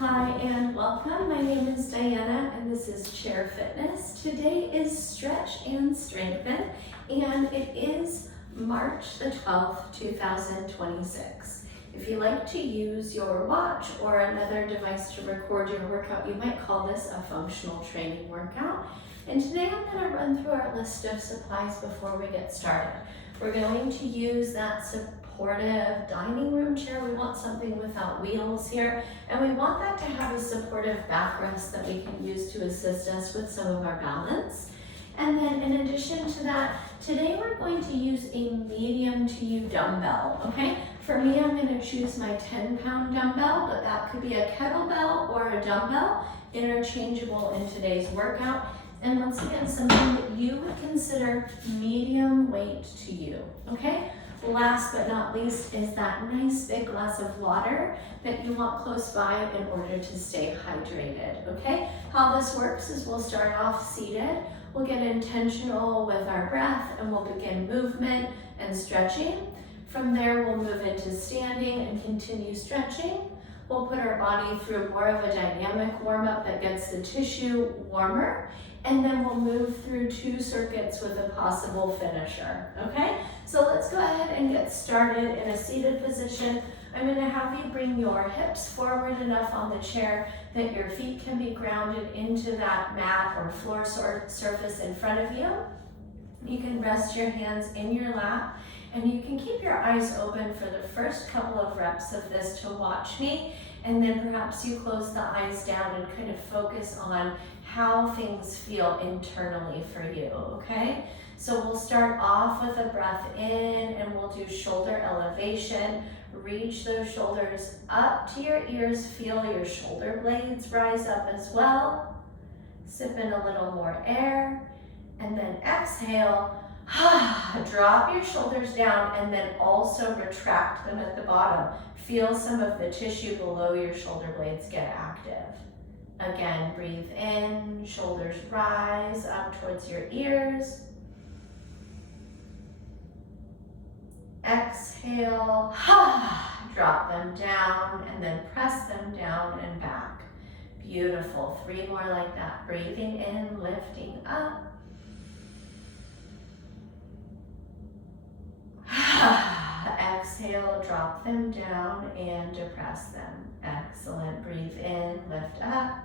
Hi and welcome. My name is Diana and this is Chair Fitness. Today is Stretch and Strengthen and it is March the 12th, 2026. If you like to use your watch or another device to record your workout, you might call this a functional training workout. And today I'm going to run through our list of supplies before we get started. We're going to use that supportive dining room chair. We want something without wheels here, and we want that to have a supportive backrest that we can use to assist us with some of our balance. And then in addition to that, today we're going to use a medium to you dumbbell, okay? For me, I'm gonna choose my 10-pound dumbbell, but that could be a kettlebell or a dumbbell, interchangeable in today's workout. And once again, something that you would consider medium weight to you, okay? Last but not least is that nice big glass of water that you want close by in order to stay hydrated, okay? How this works is we'll start off seated, we'll get intentional with our breath, and we'll begin movement and stretching. From there, we'll move into standing and continue stretching. We'll put our body through more of a dynamic warm-up that gets the tissue warmer, and then we'll move through 2 circuits with a possible finisher, okay? So let's go ahead and get started in a seated position. I'm gonna have you bring your hips forward enough on the chair that your feet can be grounded into that mat or floor surface in front of you. You can rest your hands in your lap, and you can keep your eyes open for the first couple of reps of this to watch me, and then perhaps you close the eyes down and kind of focus on how things feel internally for you, okay? So we'll start off with a breath in, and we'll do shoulder elevation. Reach those shoulders up to your ears, feel your shoulder blades rise up as well. Sip in a little more air, and then exhale. Drop your shoulders down and then also retract them at the bottom. Feel some of the tissue below your shoulder blades get active. Again, breathe in, shoulders rise up towards your ears. Exhale, drop them down and then press them down and back. Beautiful, 3 more like that. Breathing in, lifting up. Exhale, drop them down and depress them. Excellent. Breathe in, lift up.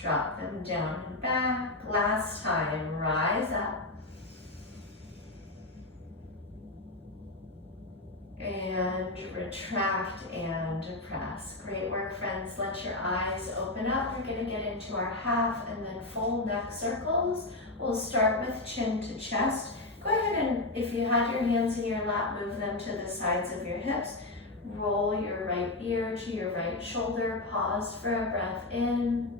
Drop them down and back. Last time, rise up. And retract and depress. Great work, friends. Let your eyes open up. We're going to get into our half and then full neck circles. We'll start with chin to chest. Go ahead and, if you had your hands in your lap, move them to the sides of your hips. Roll your right ear to your right shoulder. Pause for a breath in.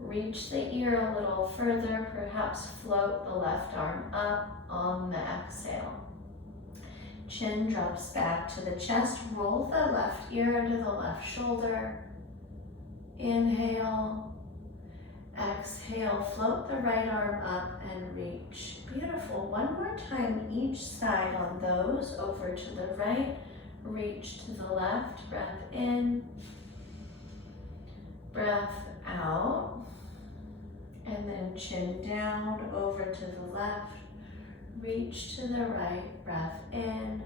Reach the ear a little further. Perhaps float the left arm up on the exhale. Chin drops back to the chest. Roll the left ear to the left shoulder. Inhale. Exhale. Float the right arm up and reach. Beautiful. One more time each side on those. Over to the right. Reach to the left. Breath in. Breath out. And then chin down. Over to the left. Reach to the right, breath in,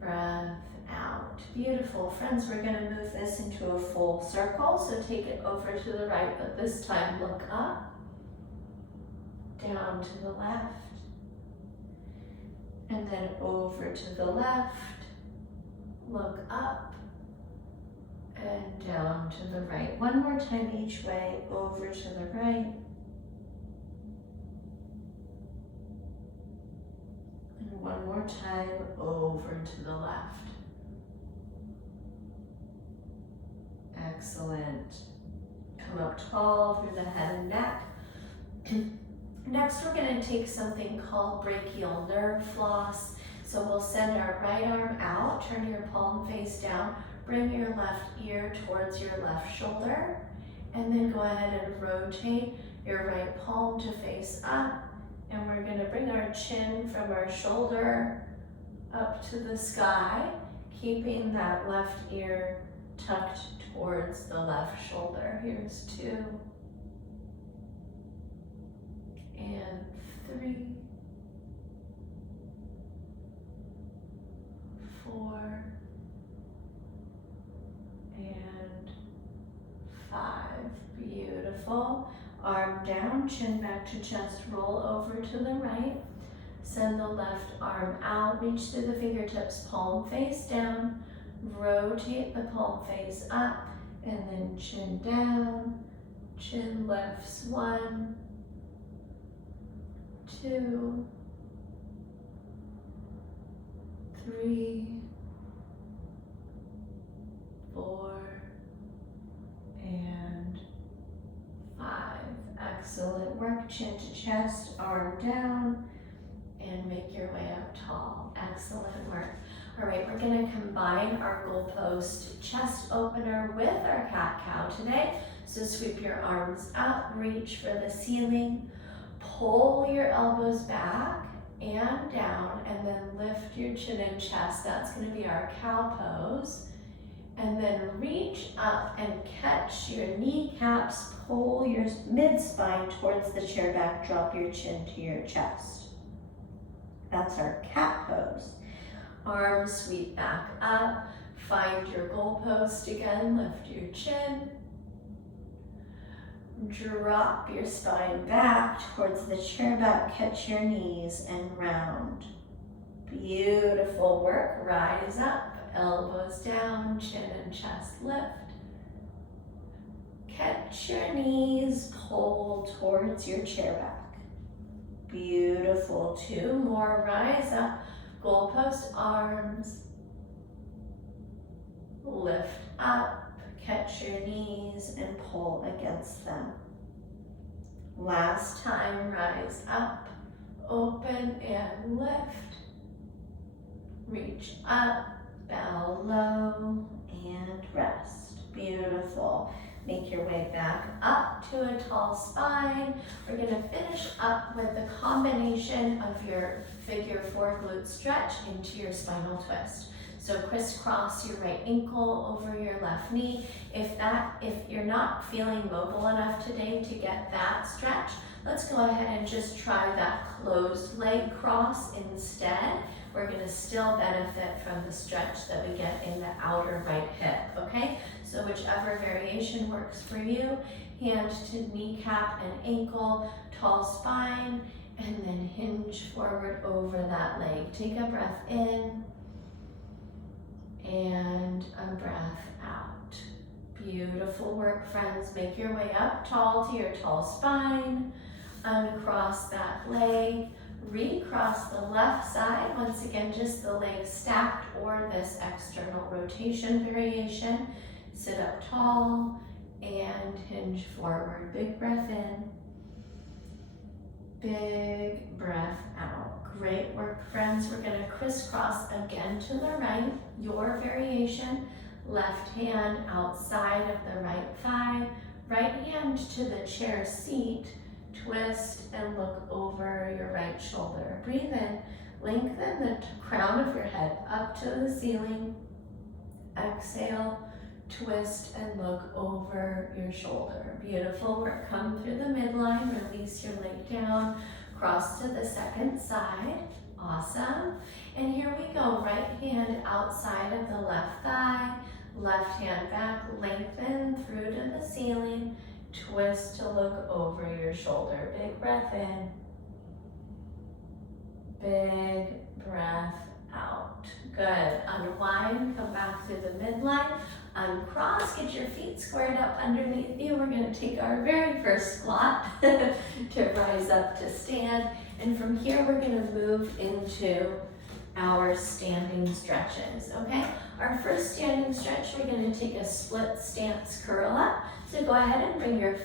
breath out. Beautiful. Friends, we're going to move this into a full circle, so take it over to the right, but this time look up, down to the left, and then over to the left, look up, and down to the right. One more time each way, over to the right, one more time, over to the left. Excellent. Come up tall through the head and neck. Next, we're going to take something called brachial nerve floss. So we'll send our right arm out, turn your palm face down, bring your left ear towards your left shoulder, and then go ahead and rotate your right palm to face up And we're gonna bring our chin from our shoulder up to the sky, keeping that left ear tucked towards the left shoulder. Here's 2 and 3, 4 and 5. Beautiful. Arm down, chin back to chest, roll over to the right. Send the left arm out, reach through the fingertips, palm face down. Rotate the palm face up, and then chin down. Chin lifts 1, 2, 3, 4, and 5. Excellent work. Chin to chest, arm down, and make your way up tall. Excellent work. All right, we're gonna combine our goalpost chest opener with our cat-cow today. So sweep your arms up, reach for the ceiling, pull your elbows back and down, and then lift your chin and chest. That's gonna be our cow pose. And then reach up and catch your kneecaps, pull your mid-spine towards the chair back, drop your chin to your chest. That's our cat pose. Arms sweep back up, find your goalpost again, lift your chin. Drop your spine back towards the chair back, catch your knees and round. Beautiful work, rise up, elbows down, chin and chest lift. Catch your knees, pull towards your chair back. Beautiful, 2 more, rise up, goalpost arms, lift up, catch your knees and pull against them. Last time, rise up, open and lift, reach up, bow low and rest. Beautiful. Make your way back up to a tall spine. We're gonna finish up with the combination of your figure 4 glute stretch into your spinal twist. So crisscross your right ankle over your left knee. If you're not feeling mobile enough today to get that stretch, let's go ahead and just try that closed leg cross instead. We're gonna still benefit from the stretch that we get in the outer right hip, okay? So whichever variation works for you, hand to kneecap and ankle, tall spine, and then hinge forward over that leg. Take a breath in and a breath out. Beautiful work, friends. Make your way up tall to your tall spine, uncross that leg, recross the left side. Once again, just the legs stacked or this external rotation variation. Sit up tall and hinge forward. Big breath in, big breath out. Great work, friends. We're gonna crisscross again to the right, your variation. Left hand outside of the right thigh, right hand to the chair seat, twist and look over your right shoulder. Breathe in, lengthen the crown of your head up to the ceiling. Exhale, twist and look over your shoulder. Beautiful work. Come through the midline, release your leg down, cross to the second side. Awesome. And here we go. Right hand outside of the left thigh, left hand back, lengthen through to the ceiling, twist to look over your shoulder. Big breath in, big breath out. Good. Unwind, come back through the midline, uncross, get your feet squared up underneath you. We're going to take our very first squat to rise up to stand. And from here, we're going to move into our standing stretches, okay? Our first standing stretch, we're going to take a split stance curl up. So go ahead and bring your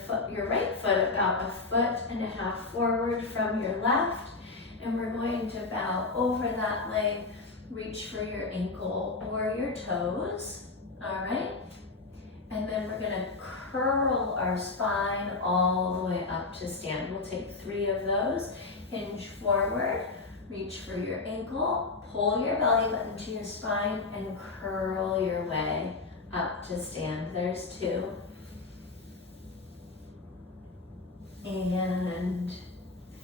right foot about 1.5 feet forward from your left. And we're going to bow over that leg, reach for your ankle or your toes, all right? And then we're gonna curl our spine all the way up to stand. We'll take 3 of those. Hinge forward, reach for your ankle, pull your belly button to your spine, and curl your way up to stand. There's 2. And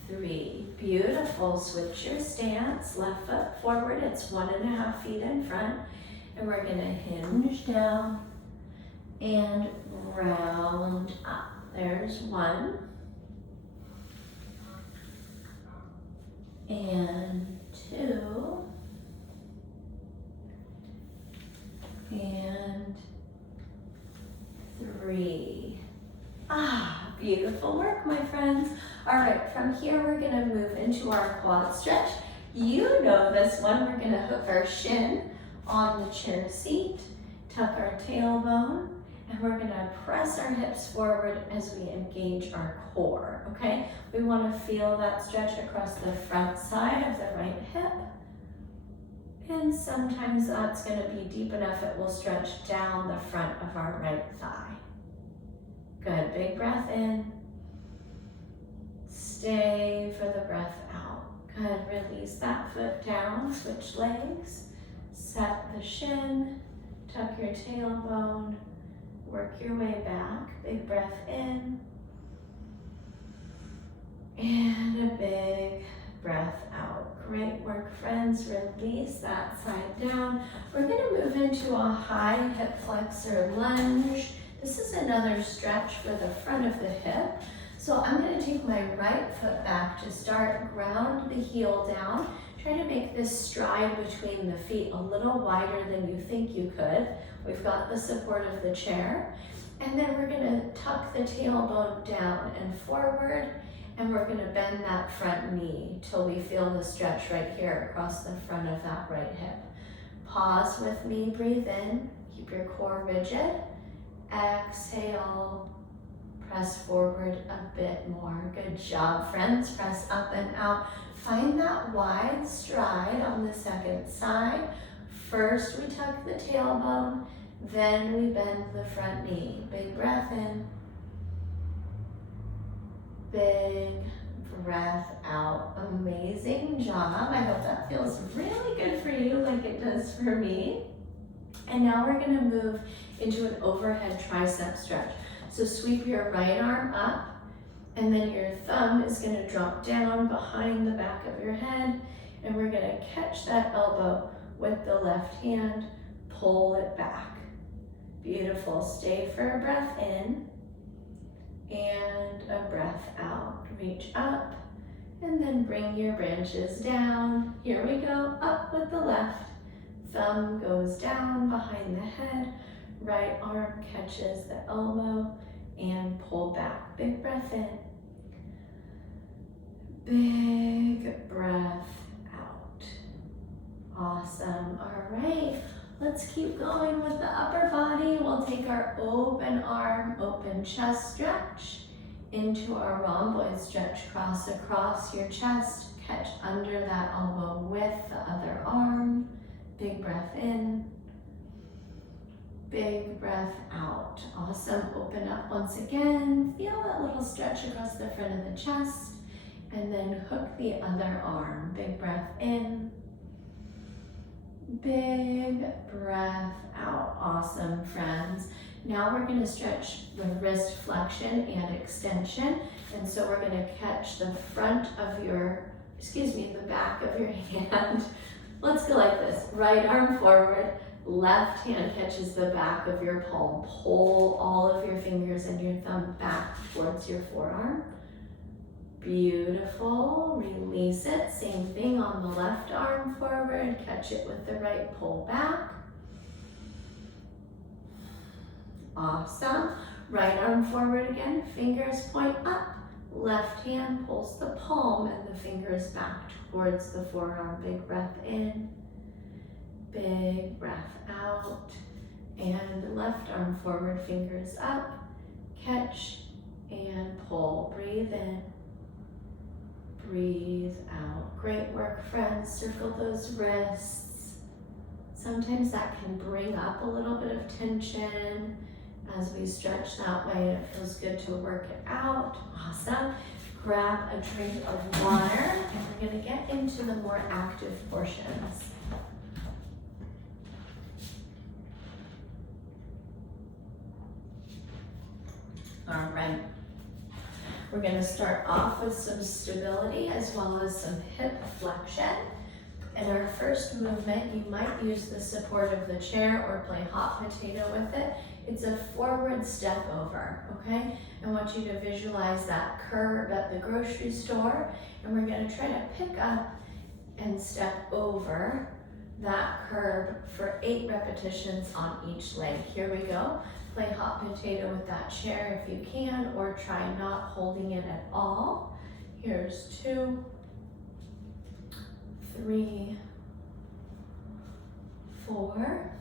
3. Beautiful. Switch your stance. Left foot forward. It's 1.5 feet in front. And we're going to hinge down and round up. There's 1. And 2. And 3. Beautiful work, my friends. All right, from here we're gonna move into our quad stretch. You know this one. We're gonna hook our shin on the chair seat, tuck our tailbone, and we're gonna press our hips forward as we engage our core, okay? We wanna feel that stretch across the front side of the right hip. And sometimes that's gonna be deep enough it will stretch down the front of our right thigh. Good, big breath in. Stay for the breath out. Good, release that foot down, switch legs. Set the shin, tuck your tailbone, work your way back. Big breath in. And a big breath out. Great work, friends. Release that side down. We're gonna move into a high hip flexor lunge. This is another stretch for the front of the hip. So I'm gonna take my right foot back to start, ground the heel down. Try to make this stride between the feet a little wider than you think you could. We've got the support of the chair. And then we're gonna tuck the tailbone down and forward, and we're gonna bend that front knee till we feel the stretch right here across the front of that right hip. Pause with me, breathe in, keep your core rigid. Exhale, press forward a bit more. Good job, friends. Press up and out. Find that wide stride on the second side. First, we tuck the tailbone, then we bend the front knee. Big breath in. Big breath out. Amazing job. I hope that feels really good for you like it does for me. And now we're gonna move into an overhead tricep stretch. So sweep your right arm up, and then your thumb is gonna drop down behind the back of your head, and we're gonna catch that elbow with the left hand, pull it back. Beautiful. Stay for a breath in and a breath out. Reach up and then bring your branches down. Here we go, up with the left. Thumb goes down behind the head. Right arm catches the elbow and pull back. Big breath in. Big breath out. Awesome. All right. Let's keep going with the upper body. We'll take our open arm, open chest stretch into our rhomboid stretch. Cross across your chest. Catch under that elbow with the other arm. Big breath in. Big breath out. Awesome. Open up once again. Feel that little stretch across the front of the chest. And then hook the other arm. Big breath in. Big breath out. Awesome, friends. Now we're going to stretch the wrist flexion and extension. And so we're going to catch the front of your, the back of your hand. Let's go like this. Right arm forward. Left hand catches the back of your palm. Pull all of your fingers and your thumb back towards your forearm. Beautiful. Release it. Same thing on the left arm forward. Catch it with the right, pull back. Awesome. Right arm forward again. Fingers point up. Left hand pulls the palm and the fingers back towards the forearm. Big breath in. Big breath out. And left arm forward, fingers up. Catch and pull. Breathe in. Breathe out. Great work, friends. Circle those wrists. Sometimes that can bring up a little bit of tension as we stretch that way. It feels good to work it out. Awesome. grab a drink of water, and we're gonna get into the more active portions. All right. We're gonna start off with some stability as well as some hip flexion. In our first movement, you might use the support of the chair or play hot potato with it. It's a forward step over, okay? I want you to visualize that curb at the grocery store, and we're gonna try to pick up and step over that curb for 8 repetitions on each leg. Here we go. Play hot potato with that chair if you can, or try not holding it at all. Here's 2, 3, 4,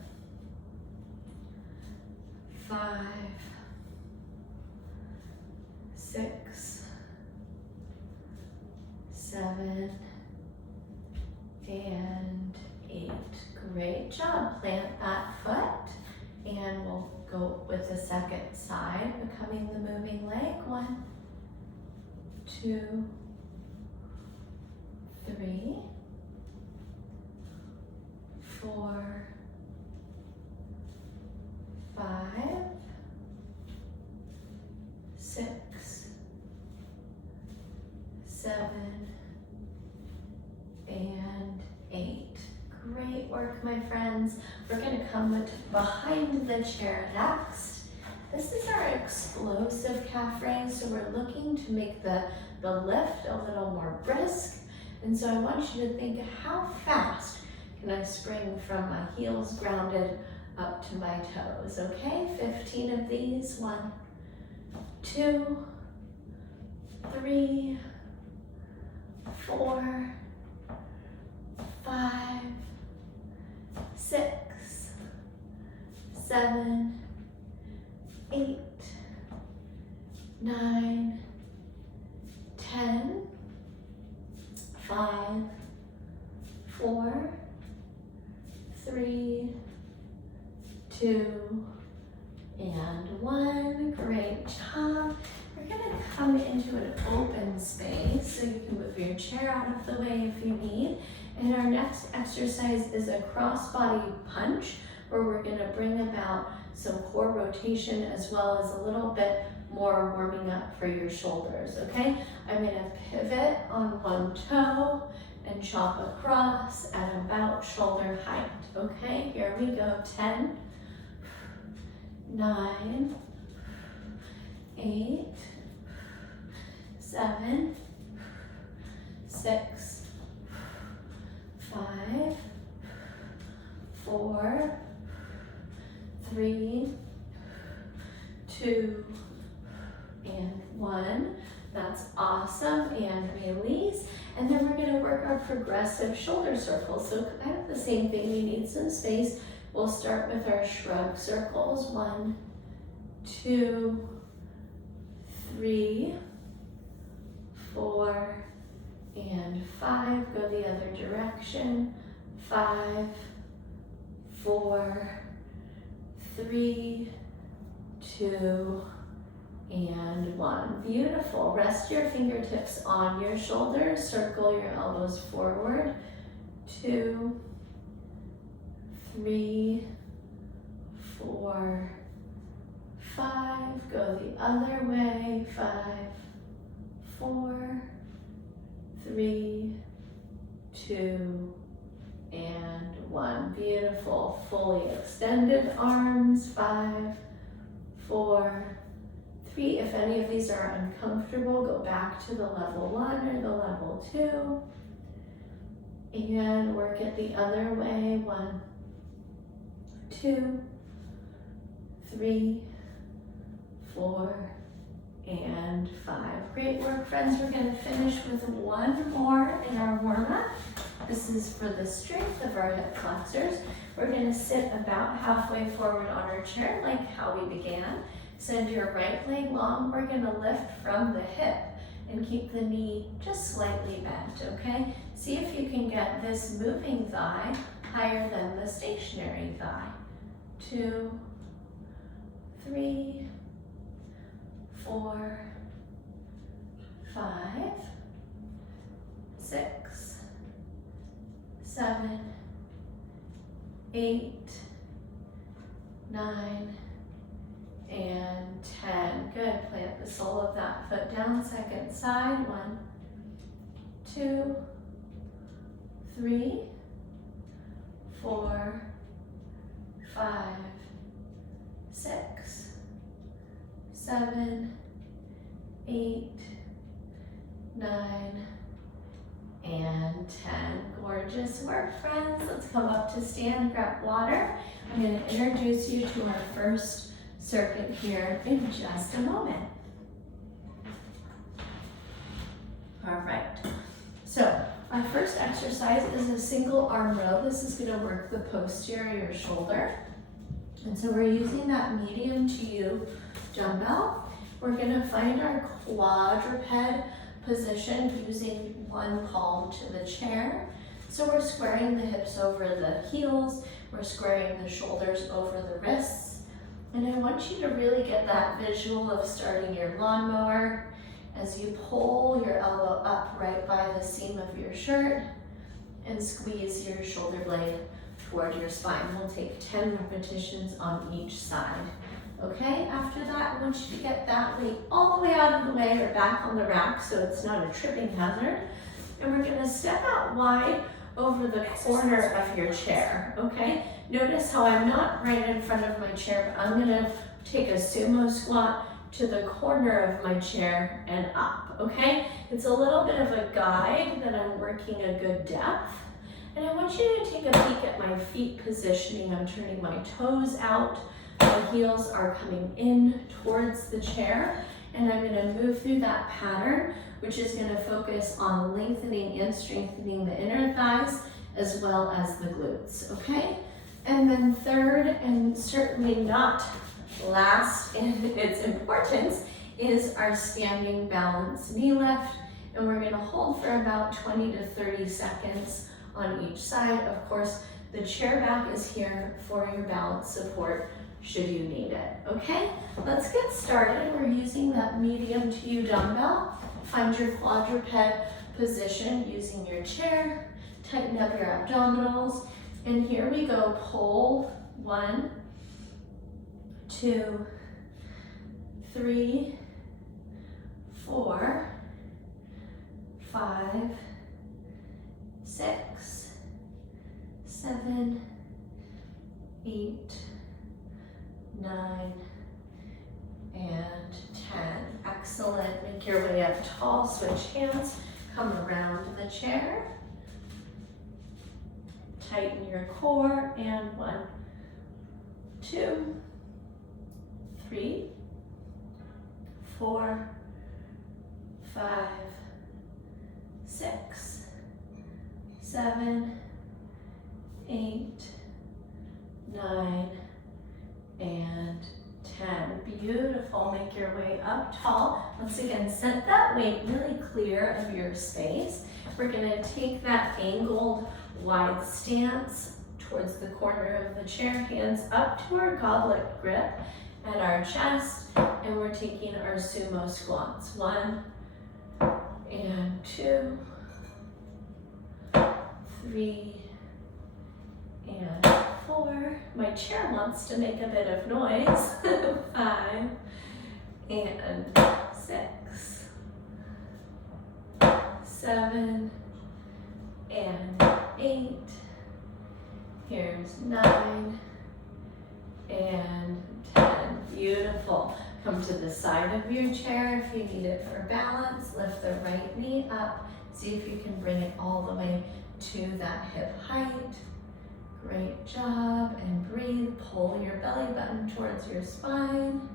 5, 6, 7, and 8. Great job. Plant that foot, and we'll go with the second side, becoming the moving leg. 1, 2, 3, 4, 5, 6, 7, and 8. Great work, my friends. We're going to come behind the chair next. This is our explosive calf raise, so we're looking to make the lift a little more brisk. And so I want you to think, how fast can I spring from my heels grounded up to my toes, okay? 15 of these. 1, 2, 3, 4, 5, 6, 7, 8, 9, 10, 5, 4, 3, 2, and 1. Great job. We're going to come into an open space, so you can move your chair out of the way if you need. And our next exercise is a cross-body punch, where we're going to bring about some core rotation as well as a little bit more warming up for your shoulders, okay? I'm going to pivot on one toe and chop across at about shoulder height, okay? Here we go. 10, 9, 8, 7, 6, 5, 4, 3, 2, and 1. That's awesome. And release. And then we're going to work our progressive shoulder circles. So kind of the same thing. You need some space. We'll start with our shrug circles. 1, 2, 3, 4, and 5. Go the other direction. 5, 4, 3, 2, and 1. Beautiful. Rest your fingertips on your shoulders. Circle your elbows forward. 2, 3, 4, 5. Go the other way. 5, 4, 3, 2, and 1. Beautiful. Fully extended arms. 5, 4, 3. If any of these are uncomfortable, go back to the level 1 or the level 2. And work it the other way. 1, 2, 3, 4, and 5. Great work, friends. We're going to finish with one more in our warm-up. This is for the strength of our hip flexors. We're going to sit about halfway forward on our chair, like how we began. Send your right leg long. We're going to lift from the hip and keep the knee just slightly bent, okay? See if you can get this moving thigh higher than the stationary thigh. 2, 3, 4, 5, 6, 7, 8, 9, and 10. Good. Plant the sole of that foot down. Second side. 1, 2, 3, 4, 5, 6, 7, 8, 9, and 10. Gorgeous work, friends. Let's come up to stand, grab water. I'm going to introduce you to our first circuit here in just a moment. All right. So our first exercise is a single arm row. This is going to work the posterior shoulder. And so we're using that medium to you dumbbell. We're going to find our quadruped position using one palm to the chair. So we're squaring the hips over the heels. We're squaring the shoulders over the wrists. And I want you to really get that visual of starting your lawnmower as you pull your elbow up right by the seam of your shirt and squeeze your shoulder blade toward your spine. We'll take 10 repetitions on each side. Okay, after that, I want you to get that weight all the way out of the way or back on the rack so it's not a tripping hazard. And we're gonna step out wide over the corner of your chair, okay? Notice how I'm not right in front of my chair, but I'm gonna take a sumo squat to the corner of my chair and up, okay? It's a little bit of a guide that I'm working a good depth. And I want you to take a peek at my feet positioning. I'm turning my toes out. My heels are coming in towards the chair. And I'm gonna move through that pattern, which is gonna focus on lengthening and strengthening the inner thighs as well as the glutes, okay? And then third, and certainly not last in its importance, is our standing balance knee lift. And we're gonna hold for about 20 to 30 seconds on each side. Of course, the chair back is here for your balance support should you need it, okay? Let's get started. We're using that medium to you dumbbell. Find your quadruped position using your chair. Tighten up your abdominals. And here we go, pull 1, 2, 3, 4, 5, 6, 7, 8, 9, and 10. Excellent. Make your way up tall, switch hands, come around the chair. Tighten your core, and 1, 2, 3, 4, 5, 6, 7, 8, 9, and 10. Beautiful. Make your way up tall. Once again, set that weight really clear of your space. We're going to take that angled wide stance towards the corner of the chair, hands up to our goblet grip at our chest, and we're taking our sumo squats. 1 and 2, 3, and 4. My chair wants to make a bit of noise. 5 and 6, 7 and 8. Here's 9 and 10. Beautiful. Come to the side of your chair if you need it for balance. Lift the right knee up. See if you can bring it all the way to that hip height. Great job. And breathe. Pull your belly button towards your spine.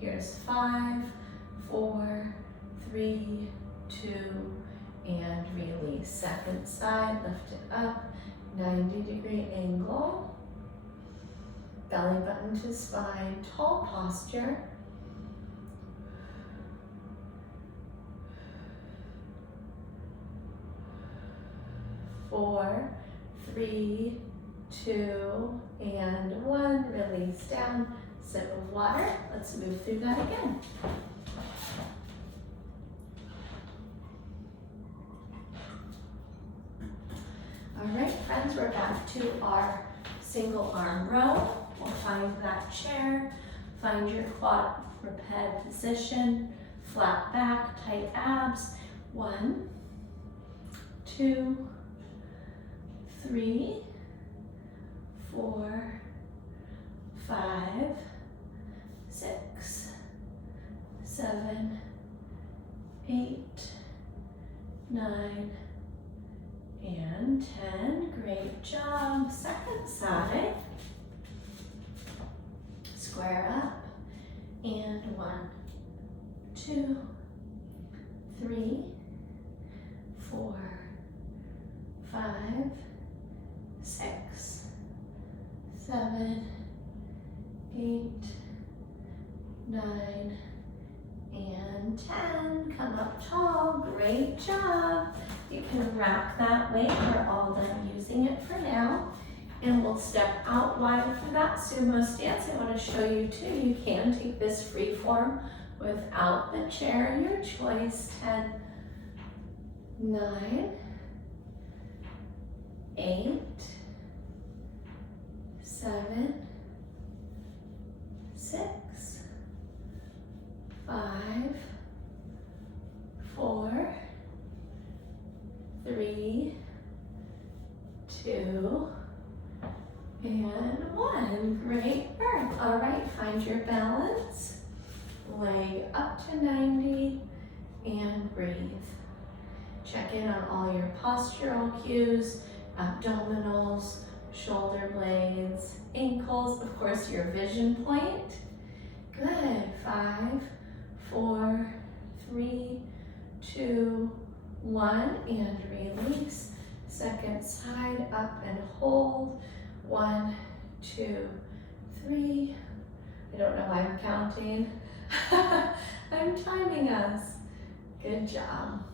Here's 5, 4, 3, 2, and release. Second side, lift it up, 90-degree angle. Belly button to spine, tall posture. Four, 3, 2, and 1. Release down. Sip of water. Let's move through that again. All right, friends, we're back to our single arm row. We'll find that chair, find your quadruped position, flat back, tight abs. 1, 2, 3, 4, 5, 6, 7, 8, 9, and 10. Great job. Second side. Square up. And 1, 2, 3, 4, 5, 6, 7, 8, 9, and 10. Come up tall. Great job. You can rack that weight. We're all done using it for now. And we'll step out wide for that sumo stance. I want to show you too, you can take this free form without the chair, your choice. 10, 9, 8, 7, 6, 5, 4, 3, 2, and 1. Great work. All right, find your balance. Leg up to 90 and breathe. Check in on all your postural cues, abdominals, shoulder blades, ankles, of course your vision point. Good. 5, 4, 3, 2, 1, and release. Second side, up and hold. 1, 2, 3. I don't know why I'm counting. I'm timing us. Good job.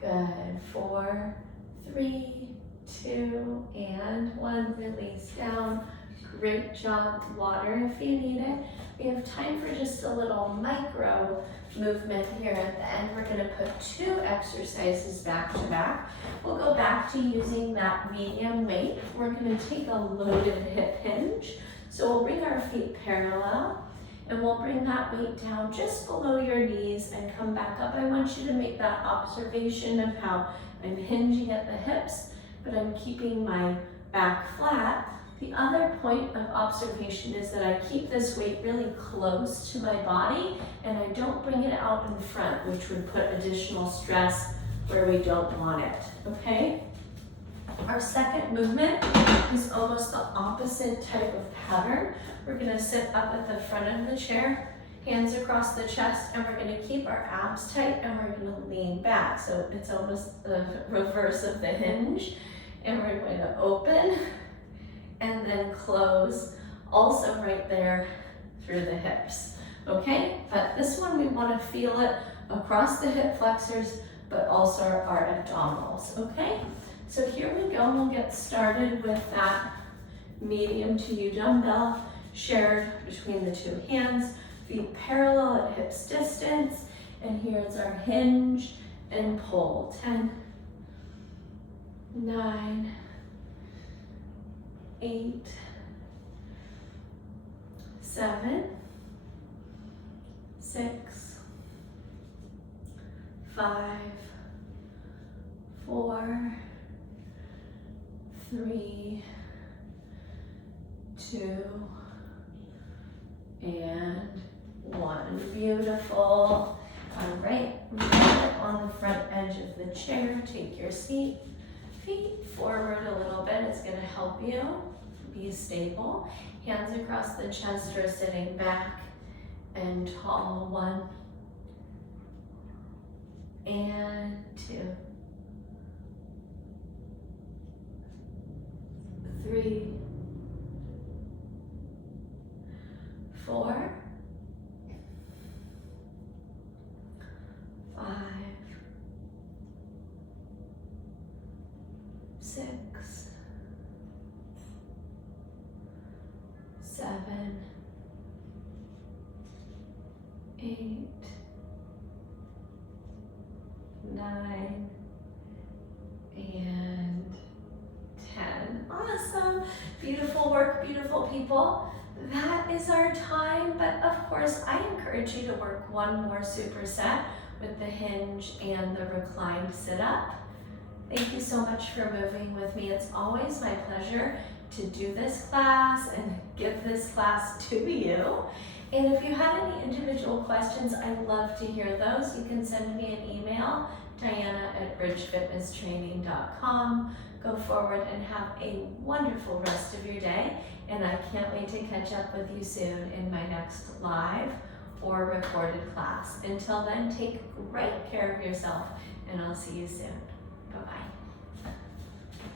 Good. 4, 3, 2, and 1. Release down. Great job. Water if you need it. We have time for just a little micro movement here at the end. We're going to put 2 exercises back to back. We'll go back to using that medium weight. We're going to take a loaded hip hinge. So we'll bring our feet parallel and we'll bring that weight down just below your knees and come back up. I want you to make that observation of how I'm hinging at the hips, but I'm keeping my back flat. The other point of observation is that I keep this weight really close to my body and I don't bring it out in front, which would put additional stress where we don't want it, okay? Our second movement is almost the opposite type of pattern. We're gonna sit up at the front of the chair, hands across the chest, and we're gonna keep our abs tight and we're gonna lean back. So it's almost the reverse of the hinge. And we're going to open and then close, also right there through the hips, okay? But this one we want to feel it across the hip flexors, but also our abdominals, okay? So here we go, we'll get started with that medium to you dumbbell shared between the 2 hands, feet parallel at hips distance, and here's our hinge and pull. 10, 9, 8, 7, 6, 5, 4, 3, 2, and 1. Beautiful. All right, on the front edge of the chair, take your seat. Feet forward a little bit. It's going to help you be stable. Hands across the chest or sitting back and tall. 1 and 2, 3, 4, 5, 6, 8, 9, and 10. Awesome. Beautiful work, beautiful people. That is our time, but of course I encourage you to work one more superset with the hinge and the reclined sit-up. Thank you so much for moving with me. It's always my pleasure to do this class and give this class to you. And if you had any individual questions, I'd love to hear those. You can send me an email, Diana@bridgefitnesstraining.com. Go forward and have a wonderful rest of your day. And I can't wait to catch up with you soon in my next live or recorded class. Until then, take great care of yourself and I'll see you soon. Bye-bye.